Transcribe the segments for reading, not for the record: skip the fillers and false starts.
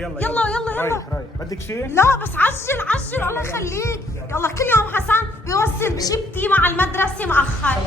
يلا يلا يلا يلا. رايح بدك شيء؟ لا بس عجل الله يخليك. يلا كل يوم حسن بيوصل بجيب تيمة على المدرسة مأخر.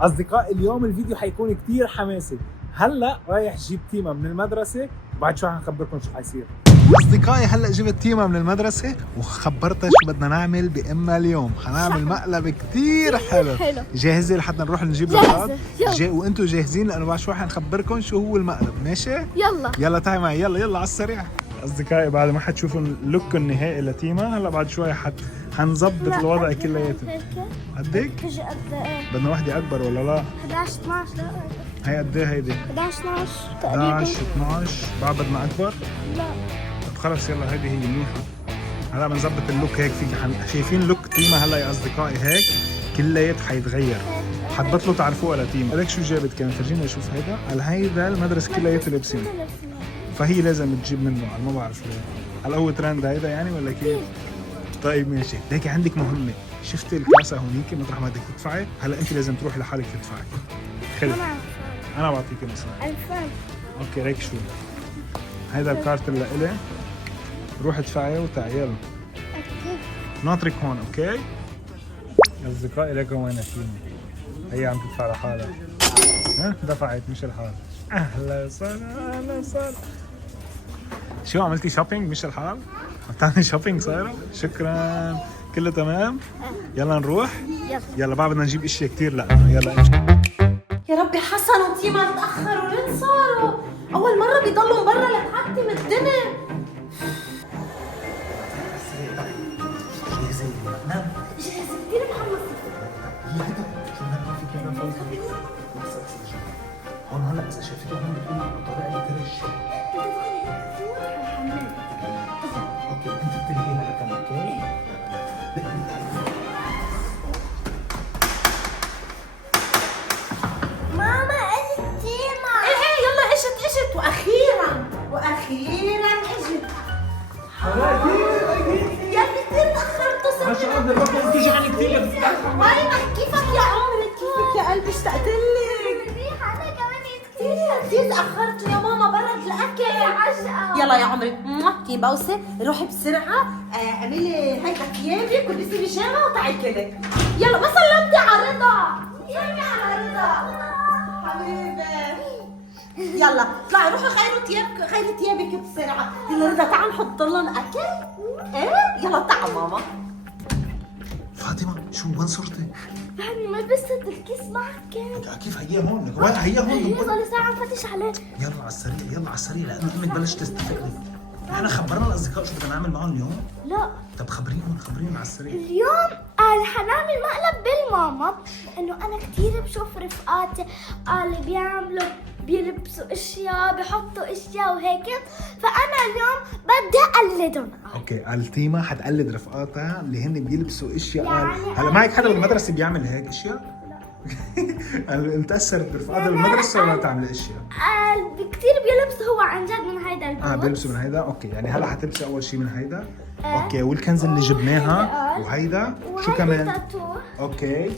اصدقائي اليوم الفيديو حيكون كتير حماسي. هلا رايح جيب تيمة من المدرسة، بعد شوي حنخبركم شو حيصير. اصدقائي هلا جبت تيمة من المدرسة وخبرتها شو بدنا نعمل بإما اليوم. حنعمل مقلب كتير حلو. جاهزة لحتى نروح نجيب الأغراض؟ وانتم جاهزين لأنه بعد شوي حنخبركم شو هو المقلب، ماشي؟ يلا تعي معي، يلا على السريع. اصدقائي بعد ما حتشوفوا اللوك النهائي لتيمة، هلا بعد شوي حنظبط الوضع كلياته. قدك؟ بدنا وحدة أكبر ولا لا؟ 11 12. لا هي قد ايه هيدي؟ 11 12 تقريبا. 11 12 بعد بدنا أكبر؟ لا طب خلص يلا هيدي هي منيحة. هلا بنظبط اللوك هيك شايفين لوك تيمة هلا يا أصدقائي هيك كلياته حيتغير. حتبطلوا تعرفوها لتيمة. لك شو جابت كمان فرجينا نشوف هيدا المدرسة كلياته لابسين. فهي لازم تجيب منه، ما بعرف ليه. هل هو ترند هيدا يعني ولا كيف؟ طيب ماشي، ليكي عندك مهمة. شفتي الكاسة هونيك مطرح ما بدك تدفعي، هلا أنت لازم تروحي لحالك تدفعي. خلي أنا بعطيكي مثلا 2000. أوكي ليك شو؟ هيدا الكارت اللي إلي، روحي ادفعي وتعي يلا. ناطرك هون أوكي؟ أصدقائي ليكم وين تيمة؟ هي عم تدفع لحالها. ها دفعت مش الحال. أهلا وسهلا أهلا وسهلا. شو عملتي شوبينج مش الحال؟ عم تعملي شوبينج صايرة؟ شكرا كله تمام؟ يلا نروح؟ يلا بعد بدنا نجيب اشياء كثير لأنه يلا امشي. يا ربي حسن وتيمة تأخروا، لين صاروا؟ أول مرة بيضلوا برا لتحتم الدنيا. جاهزة كثير محمسة. هون هلا اذا شايفته هون بتقولي طلع لي كرش. اوكي انت بتلقي هلا كمان اوكي؟ ماما اجت تيمة. ايه يلا اجت واخيرا اجت. يا كثير تأخرتوا. ما شاء الله دلوقتي بتيجي عن كثير بتتأخر. وينك كيفك يا عمري؟ كيفك يا قلبي اشتقت لك. انا كمان كثير تأخرتوا يا ماما، برد الأكل. يلا يا عمري كي بوسة روحي بسرعة اعملي هيدا ثيابك والبسي بيجامة وتعي كلك. يلا ما سلمتي على رضا. سلمي على رضا حبيبي. يلا اطلعي روحي خيري ثيابك بسرعة. يلا رضا تعال نحط لهم أكل. ايه يلا تعال ماما. فاطمة شو وين صرتي؟ بعدني ما لبست الكيس معك. كيف هي هون؟ وين هي هون؟ صار لي ساعة مفتش عليه. يلا على السريع يلا على السريع لأنه أمك بلشت تستفقني. احنا خبرنا الأصدقاء شو بدنا نعمل معهم اليوم؟ لا طب خبريهم على السريع. اليوم قال حنعمل مقلب بالماما، انه انا كثير بشوف رفقاتي قال بيلبسوا اشياء بيحطوا اشياء وهيك، فانا اليوم بدي اقلدهم. اوكي التيمة حتقلد رفقاتها اللي هن بيلبسوا اشياء. يعني هلا معك حدا بالمدرسة بيعمل هيك اشياء؟ انت تأثرت برفقاتها بالمدرسة ولا تعمل اشياء؟ قال كثير بيلبسوا هو عن جد من هيدا البوت. بيلبسوا من هيدا. اوكي يعني هلا حتلبسي اول شيء من هيدا. اوكي والكنز اللي جبناها وهيدا شو كمان؟ تاتو. اوكي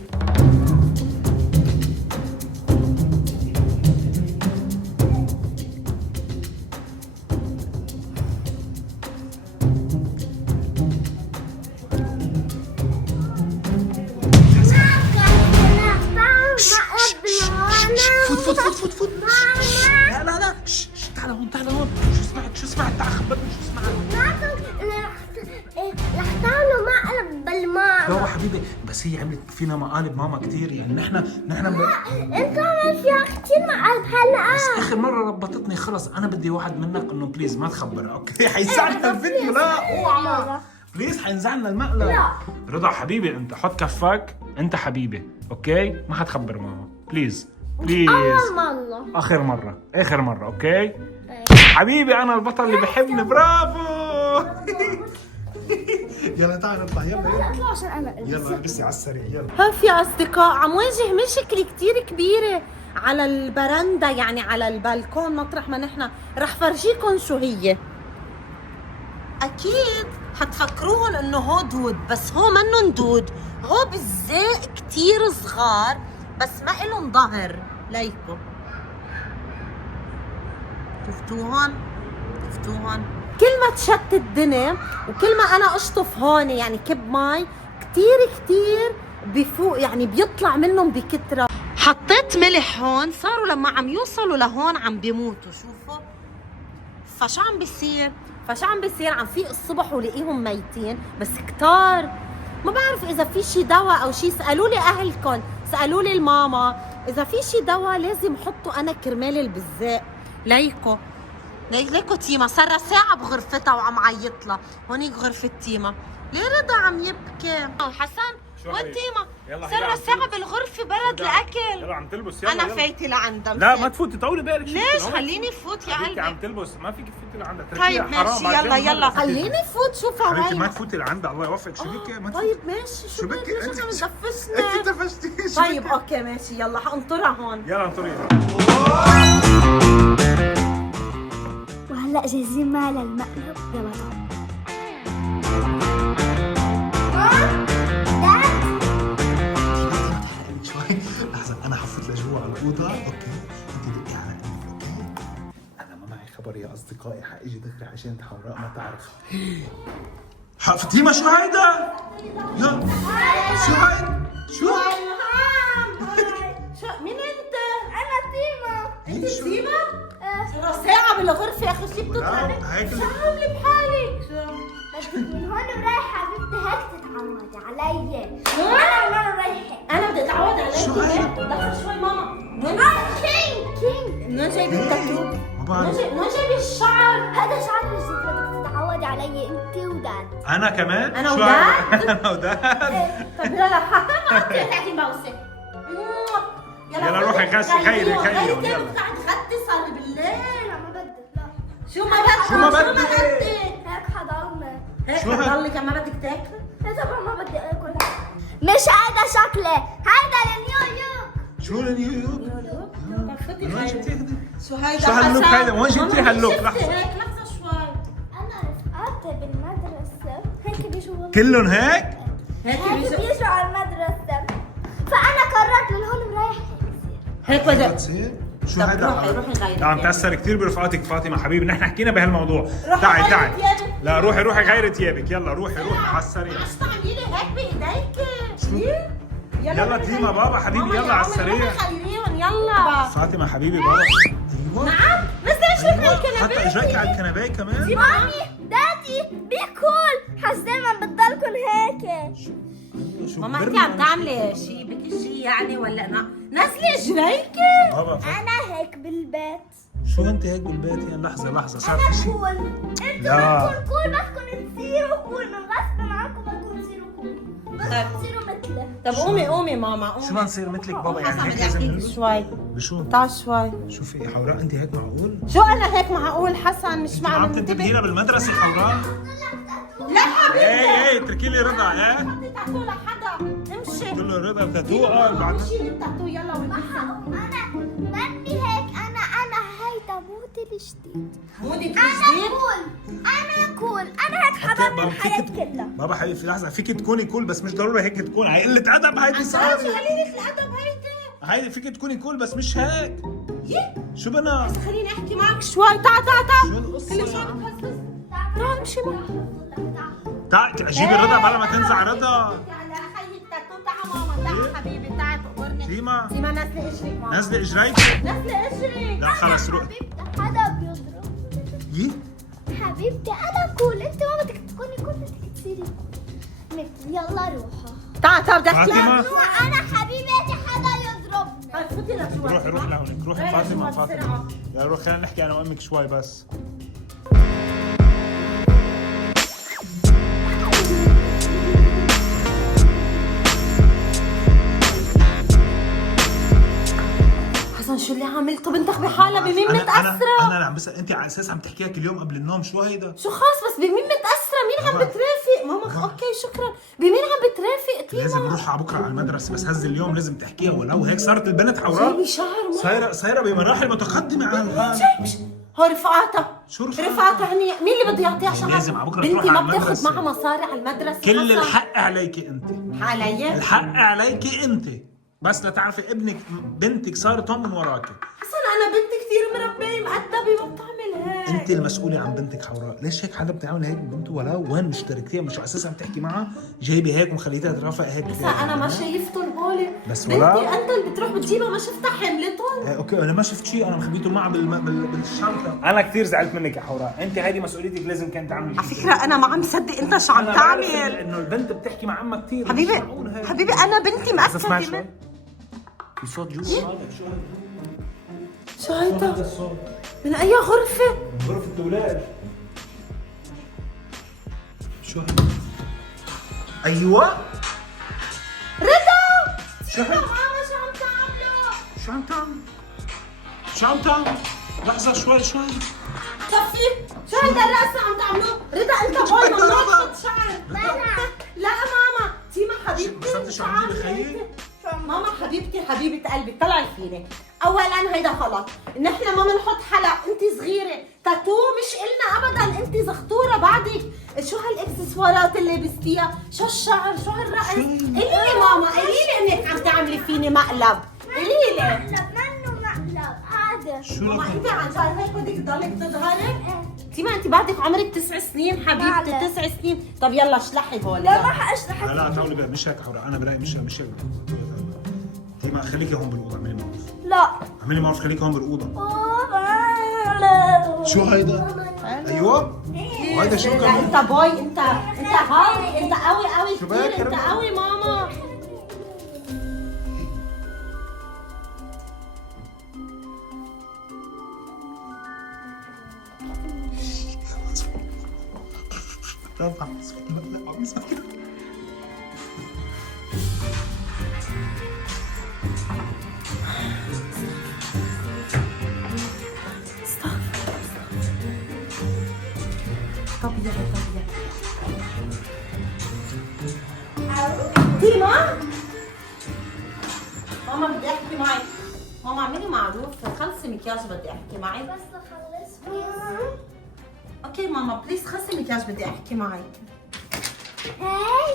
فوت لا تعال هون شو سمعت تعال خبرني شو سمعت. رح تعملوا مقلب بالماء. لا حبيبي بس هي عملت فينا مقالب ماما كثير يعني نحن انت عملت فيها كثير مقالب هلا. بس اخر مره ربطتني خلص. انا بدي واحد منك انه بليز ما تخبرها اوكي؟ حينزعلنا الفيديو. لا اوعى بليز حينزعلنا المقلب. لا رضا حبيبي انت حط كفك انت حبيبي اوكي؟ ما حتخبر ماما بليز اخر مره اوكي؟ حبيبي انا البطل اللي بحبني. برافو. يلا تعال نطلع يلا اطلع عشان انا يلا البسي على السريع يلا. هاف يا أصدقاء عم واجه مشكلة كتير كبيرة على البرندة، يعني على البالكون مطرح ما نحن رح فرجيكم شو هي. أكيد حتفكروهم إنه هو دود، بس هو منن دود، هو بالزق كتير صغار بس ما إلهم ظهر. ليكو شفتوهن كل ما تشتت الدنيا وكل ما انا اشطف هون يعني كب مي كتير بفوق، يعني بيطلع منهم بكترة. حطيت ملح هون، صاروا لما عم يوصلوا لهون عم بيموتوا. شوفوا فشو عم بيصير عم فيق الصبح ولاقيهم ميتين، بس كتار. ما بعرف اذا في شي دواء او شي، سالوا لي اهلكم، سالوا لي الماما اذا في شي دواء لازم حطه انا كرمال البزاق. ليكو تيما صار ساعة بغرفتها وعم عيط لها. هونيك غرفة تيما. ليه رضا عم يبكي؟ حسن وين تيما؟ صار ساعة بالغرفة برد الأكل. يلا عم تلبس. يلا أنا يلا. فايتة لعندها. لا ما تفوتي، طولي بالك. ليش؟ خليني فوت يا قلبي. عم تلبس، ما فيك تفوتي لعندها. طيب ماشي يلا خليني فوت. شوفها حبيبتي ما وين. تفوتي لعندها، الله يوفقك. شو بك؟ ما طيب ماشي. شو بك؟ ليش عم تدفشنا؟ انت دفشتي. طيب اوكي ماشي يلا حانطرها هون. يلا انطري. وهلا جاهزين معها للمقلب. يلا تعالوا. لحظة أنا حفوت لجوا على الأوضة، أوكي؟ أنت دقي على قلبي، أوكي؟ أنا ما معي خبر يا أصدقائي، حاجي دغري عشان حوراء ما تعرف. فاطمة شو هيدا؟ يا شو هيدا؟ شو؟ مين انت؟ أنا تيما. انت تيما؟ ساعة بالغرفة يا اخي شو بتطلع؟ هيك شو عاملة بحالك؟ بدك من هون ورايحة حبيبتي هيك تتعودي علي. أنا رايحة. انا بدي اتعود عليك. شو هيدا؟ دخل شوي ماما. كينج. منين جايب التاتو؟ ما بعرف. منين جايب الشعر؟ هذا شعر جديد بدك تتعودي علي أنت وداد. أنا كمان؟ أنا شو وداد؟ هيدا؟ أنا وداد. طب يلا حطي تعطي بوسة. يلا روحي غيري. غيري بتقعد غدي صار بالليل. لا ما بدك لا. شو ما بدك؟ شو ما بدك؟ هيك حضرنا. هيك شو هاد؟ ضلك ما بدك تاكلي؟ إذا ما بدي آكل. مش هذا شكله، هذا لنيويورك. شو نيويورك؟ من وين جبتي هيدا؟ شو هيدا؟ شو هاللوك حسن؟ هيدا؟ وين جبتي ماما هاللوك؟ شفتي لحظة. هيك لحظة شوي. أنا رفقاتي بالمدرسة هيك بيجوا. كلهم هيك؟ هيك هيك بيجوا على المدرسة. فأنا قررت من هون ورايح هيك بدك. بتصير؟ شو طب هيدا؟ روحي غيري. عم تأثر كثير برفقاتك فاطمة حبيبي، نحن حكينا بهالموضوع. روحي تعي غيري تعي. ثيابك. لا روحي غيري ثيابك، يلا روحي على السريع. عشان تعملي لي هيك بايديك. إيه؟ يلا روحي تيما غيري. بابا حبيبي ماما يلا يا على عمي السريع. روحي خيريهم يلا. فاطمة حبيبي بابا. ايوه نعم نزلي اجرك على الكنبه. حتى اجريك على الكنبه كمان. مامي دادي بي كول. حس دايما بتضلكن هيك. شو ماما انت كبرنا عم تعملي شيء بك شيء يعني ولا نزلي اجريك. بابا أنا هيك بالبيت. شو انت هيك بالبيت؟ يعني لحظة صار أنا في شيء. كول. أنتوا لا. بدكم كول، بدكم تصيروا كول من غصب عنكم. بدكم تصيروا كول. بدكم تصيروا مثله. طب قومي ماما قومي. شو بدنا نصير مثلك بابا؟ يعني حسن هيك بدي لازم احكيك نلبس؟ شوي. بشو؟ تعال شوي. شوفي حوراء انت هيك معقول؟ شو انا هيك معقول حسن مش عم معقول تنتبهينا بالمدرسة حوراء؟ لا حبيبي. ايه اتركي لي رضا ايه؟ حطي تاتو لحدا امشي. قول له رضا تاتو بعد. شيلي التاتو يلا والبسها. أنا بدي هيك. أنا هيدا مودي الجديد. مودك أنا جديد. كول. أنا كول. أنا هيك حضرني الحياة كلها. بابا حبيبي في لحظة فيك تكوني كول بس مش ضروري هيك تكون، هي قلة أدب هيدي شو صارت. قليلة الادب هيدي فيك تكوني كول بس مش هيك. شو بدنا؟ خليني احكي معك شوي. تعال شو القصة؟ كل شوي بتهزز. تعال امشي معي. تعال جيبي رضا بلا ما تنزع رضا. تعال خيي التاتو. تعال ماما. تعال حبيبي. تعال تقبرني. تيما تيما نزلي اجرك ماما. نزلي اجريك. نزلي اجرك. لا خلص روح. حبيبتي حدا بيضرب. يي حبيبتي انا كول. انت ما بدك تكوني كول، بدك تصيري كول مثل. يلا روحوا. تعال بدك فاطمة. روح. انا حبيبتي حدا يضربني. تعال فوتي لجوا. روحي لهونيك روحي روحي فاطمة لجوا فاطمة. بسرعة. يلا روح خلينا نحكي أنا وأمك شوي بس. حسن شو اللي عملته؟ بنتك بحالها بمين أنا متأثرة؟ عم بس أنت على أساس عم تحكيها كل يوم قبل النوم شو هيدا؟ شو خاص بس بمين متأثرة؟ مين عم بابا. بترافق؟ ماما اوكي شكرا. بمين عم بترافق؟ تيما لازم نروح على بكرة على المدرسة بس هز اليوم لازم تحكيها ولو هيك صارت البنت حوراء. جايبة شعر صايرة بمراحل متقدمة على الحال. هو رفقاتها. شو رفقاتها؟ رفقاتها هني مين اللي بده يعطيها شعر؟ لازم على بكرة بنتي تروح ما على بتاخذ المدرسة. معها مصاري على المدرسة. كل حسن. الحق عليك أنت. علي؟ الحق عليك أنت بس لتعرفي ابنك بنتك صارت هون من وراكي. حسن انا بنتي كثير مربيه مؤدبه ما بتعمل هيك. انت المسؤوله عن بنتك حوراء، ليش هيك حدا بتعمل هيك بنته؟ ولو وين مشتركتيها؟ مش على اساس عم تحكي معها جايبه هيك ومخليتها ترافق هيك. بس انا ما شايفتهم هول بس بنتي، ولا انت اللي بتروح بتجيبها، ما شفتها حملتهم. اوكي انا ما شفت شيء، انا مخبيته معها بالشنطه. انا كثير زعلت منك يا حوراء، انت هيدي مسؤوليتك لازم كانت تعملي على فكره انا ما عم صدق انت شو عم تعمل. انه البنت بتحكي مع عمها كثير. حبيبي حبيبي انا بنتي اسمع شوي، مأكدة. في صوت جوا. شو هيدا؟ هذا الصوت من اي غرفه؟ غرفه الدولاب. شو هذا؟ ايوه رضا شو هذا؟ ماما شو عم تعملوا؟ شو عم تعمل؟ شو عم تعمل؟ لحظة شوي كفي شو هيدا الرقص عم تعملوه؟ رضا انت بوي ممنوع تحط شعر. لا ماما تيما حبيبتي صرتي شو عم تجيبي خيي؟ ماما حبيبتي حبيبة قلبي طلعي فيني. اولا هيدا غلط، نحن ما بنحط حلق، انت صغيرة، تاتو مش إلنا ابدا، انت زغطورة بعدك. شو هالاكسسوارات اللي لبستيها؟ شو الشعر؟ شو هالرقص؟ قولي ماما، قولي انك عم تعملي فيني مقلب، قولي مقلب منه مقلب هذا. شو ماما لك؟ انت عن جد هيك بدك تضلك تظهري؟ تيما انت بعدك عمرك 9 سنين حبيبتي، بعد. 9 سنين. طب يلا اشلحي هون. لا ما حاشرح. لا تعالي بقى، مش هيك حوراء، انا برايي مش هيك. تيما خليكي هون بالاوضه، اعملي معروف. لا. اعملي معروف، خليكي هون بالاوضه. شو هيدا؟ ايوه وهيدا شو لا كمان؟ انت بوي، انت هاي، انت قوي شو بك كثير، انت ربنا؟ قوي ماما. طبيعي تيما ماما بدي احكي معك. ماما اعملي معروف، خلصي مكياج بدي احكي معك. بس اخلص بس. اوكي ماما بليز خلصي مكياج بدي احكي معك. هاي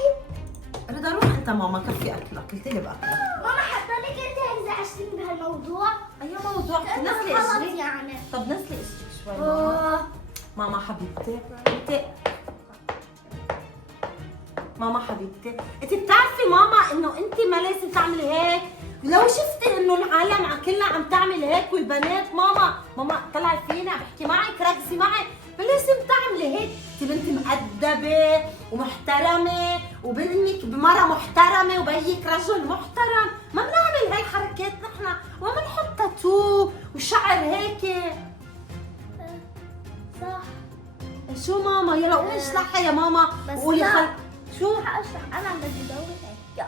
رضا روح انت ماما كفي اكلك، قلت لي باكلك. ماما حتضلك انت هيك زعجتيني بهالموضوع. اي موضوع؟ نزلي غلط اجري. يعني. طب نزلي اجري شوي ماما. ماما حبيبتي ماما حبيبتي، انت بتعرفي ماما انه انت ما لازم تعملي هيك. لو شفتي انه العالم كلها عم تعمل هيك والبنات، ماما طلعي فيني عم بحكي معك، ركزي معي، ما لازم تعملي هيك. انت بنت مؤدبه ومحترمه، وبنك بمره محترمه، وبيك رجل محترم، ما بنعمل هاي الحركات نحن، ما بنحط تاتو وشعر هيك. صح. شو ماما؟ يلا قومي اشلحي يا ماما بس وقولي لا. شو حاشرح انا بدي ادور هيك. يلا.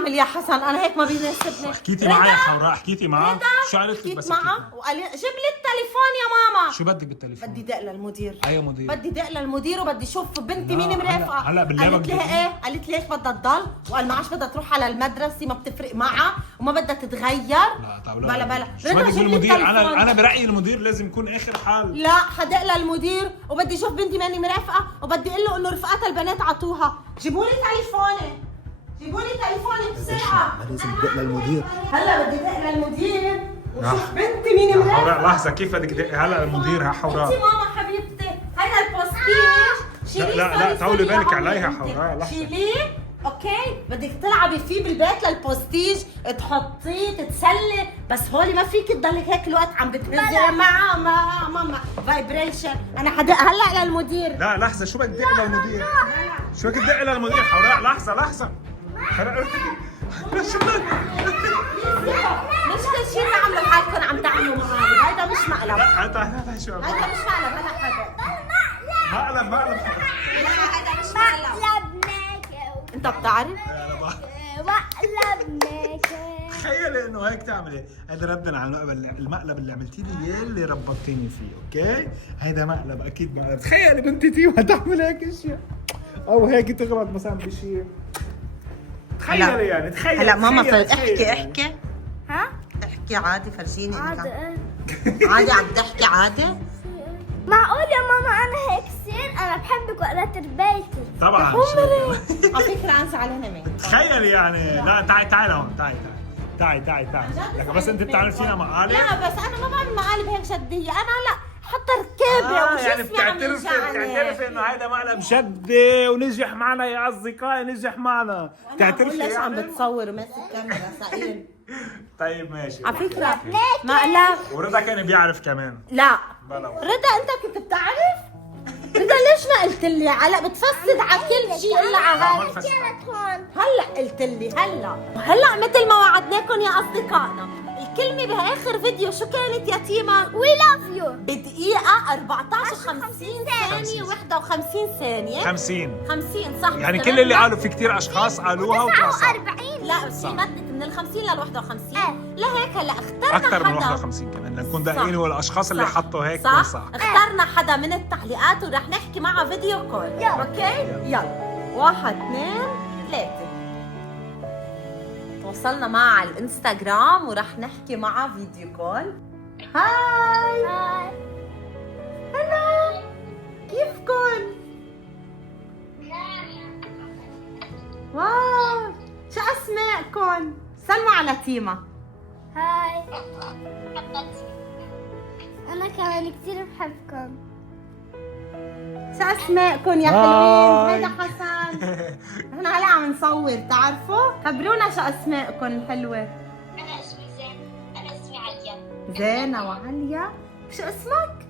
اعمل يا حسن؟ انا هيك ما بيناسبني. حكيتي معي يا حوراء، حكيتي معها؟ شو قالت لك؟ حكيت بس معها وقال لي جيب لي التليفون يا ماما. شو بدك بالتليفون؟ بدي دق للمدير. اي مدير؟ بدي دق للمدير وبدي اشوف بنتي مين لا، مرافقه. هلا بالله قالت لي بدك- ايه؟ قالت لي ليش بدها تضل؟ وقال ما عادش بدها تروح على المدرسه، ما بتفرق معها وما بدها تتغير. لا طب لا بلا شو رضا بدك جيب لي بالمدير؟ التليفون. انا برايي المدير لازم يكون اخر حال. لا حدق للمدير وبدي اشوف بنتي ماني مرافقه، وبدي اقول له انه رفقاتها البنات عطوها. جيبوا لي تليفوني، جيبوا لي تليفوني بسرعه. لازم تدق للمدير. هلا بدي ادق للمدير وشوف بنتي مين مرافقه. حوراء لحظة، كيف بدك تدقي هلا المدير؟ ها حوراء انتي ماما حبيبتي، هيدا البوستيج شيليه. لا، سوري، طولي سوري بالك يا عليها عمري. حوراء، لحظة. شيليه اوكي، بدك تلعبي فيه بالبيت للبوستيج، تحطيه تتسلي، بس هولي ما فيك تضلك هيك الوقت عم بتهزي مع ماما فايبريشن. انا حدق هلا للمدير. لا لحظة، شو بدك تدقي للمدير؟ شو بدك تدقي للمدير حوراء؟ لحظة حوراء مش كل شيء اللي عملوا حالكم عم تعملوا معي، هيدا مش مقلب، لا شو هيدا مش مقلب ولا حدا. مقلب لا هيدا مش مقلب. مقلبناك. انت بتعرف؟ مقلبناك. تخيلي انه هيك تعملي. هذا ردا على المقلب اللي عملتي لي اياه اللي ربطتيني فيه، اوكي؟ هيدا مقلب، اكيد مقلب. تخيلي بنتي تيما تعمل هيك اشياء، او هيك تغلط مثلا بشيء. تخيلي يعني، تخيلي. هلا ماما تخيلي يعني. احكي ها؟ احكي عادي، فرجيني عادي انت عادي عم تحكي عادي. معقول يا ماما انا هيك كثير؟ انا بحبك وقرا تربيتي. طبعا على فكره انا زعلانه منك. تخيلي يعني. لا تعي هون، تعي تعي لك بس انت بتعرفينا مقالب؟ لا بس انا ما بعمل مقالب هيك جديه، انا هلا حتى ركابه يعني وجسمي عم يوجعني. بتعترفي انه هيدا مقلب جدي ونجح معنا يا اصدقائي، نجح معنا. بتعترفي ليش عم يعني؟ بتصور وماسك كاميرا سائل؟ طيب ماشي. على فكره مقلب. ورضا كان بيعرف كمان. لا بلا رضا انت كنت بتعرف؟ رضا ليش ما قلت لي؟ هلا بتفسد على كل شيء الا على هذا. كانت هون. هلا قلت لي هلا مثل ما وعدناكم يا اصدقائنا، الكلمه باخر فيديو شو كانت يا تيما؟ وي لاف يو. بدقيقه 14 50 ثانيه 51 ثانيه 50 صح. يعني كل اللي قالوا في كثير اشخاص قالوها وتواصلوا. 49. لا بس في مدت من ال 50 لل 51. لهيك هلا اخترنا اكثر من حدا. 51 كمان لنكون دقيقين، هو الاشخاص اللي صح. حطوا هيك صح. صح. اخترنا حدا من التعليقات ورح نحكي معه فيديو كول. يلا. اوكي يلا 1 2 3. تواصلنا معه على الانستغرام ورح نحكي معه فيديو كول. هاي هاي. هلا كيفكن؟ واو شو اسماءكن؟ سلموا على تيما. هاي. أنا كمان كتير بحبكم. شو اسماءكن يا حلوين؟ هيدا حسن. نحن هلا عم نصور تعرفوا؟ خبرونا شو اسماءكن الحلوة. أنا اسمي زين. أنا اسمي عليا. زينة وعليا. شو اسمك؟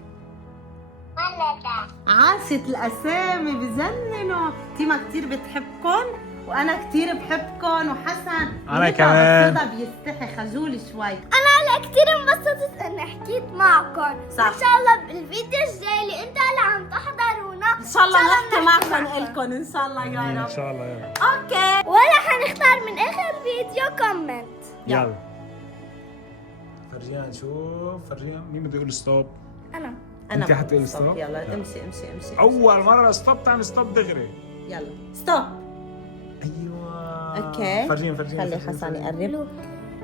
ولدا. عاشت الاسامي بجننوا. تيما كتير بتحبكن وانا كتير بحبكن، وحسن أنا كمان. رضا بيستحي خجول شوي. أنا هلا كتير انبسطت إني حكيت معكم. صح. إن شاء الله بالفيديو الجاي اللي أنتوا هلا عم تحضرونا ان شاء الله نحكي معكم الكم ان شاء الله يا ان رب. شاء الله. يلا اوكي ولا حنختار من آخر فيديو كومنت. يلا فرجينا نشوف. فرجينا مين بده يقول ستوب؟ أنا. انت حتقولي ستوب. ستوب؟ يلا امشي. اول مره ستوب تعمل ستوب دغري. يلا ستوب. ايوه اوكي فرجينا خلي حسن يقرب.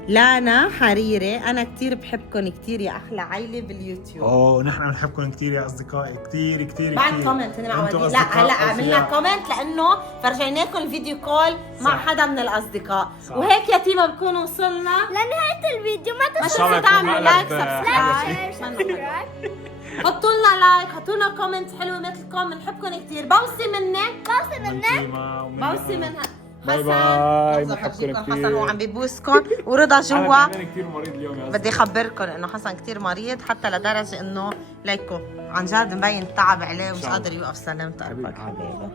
لانا حريري، انا كتير بحبكم كتير يا احلى عائله باليوتيوب. اوه نحن بنحبكم كثير يا اصدقائي، كثير بعد كومنت هنا أنتوا معودين. لا أصدقاء هلا عملنا أوفياء. كومنت لانه فرجيناكم الفيديو كول مع صح. حدا من الاصدقاء. صح. وهيك يا تيما بكون وصلنا. لنهاية الفيديو ما ما تنسوا تنسوا تعملوا لايك لايك سبسكرايب. سبسكرايب. حطوا لنا لايك، حطوا لنا كومنت حلوه مثلكم، بنحبكم كثير. بوسي منك. بوسي منك. بوسي منها. باي حسن باي، لحظة بنحبكم فرجيكم كتير. حسن هو عم بيبوسكم ورضا جوا. انا كثير مريض اليوم يا بدي اخبركم انه حسن كثير مريض، حتى لدرجه انه ليكو عن جد مبين التعب عليه ومش قادر يوقف. سلامت قلبك حبيبي.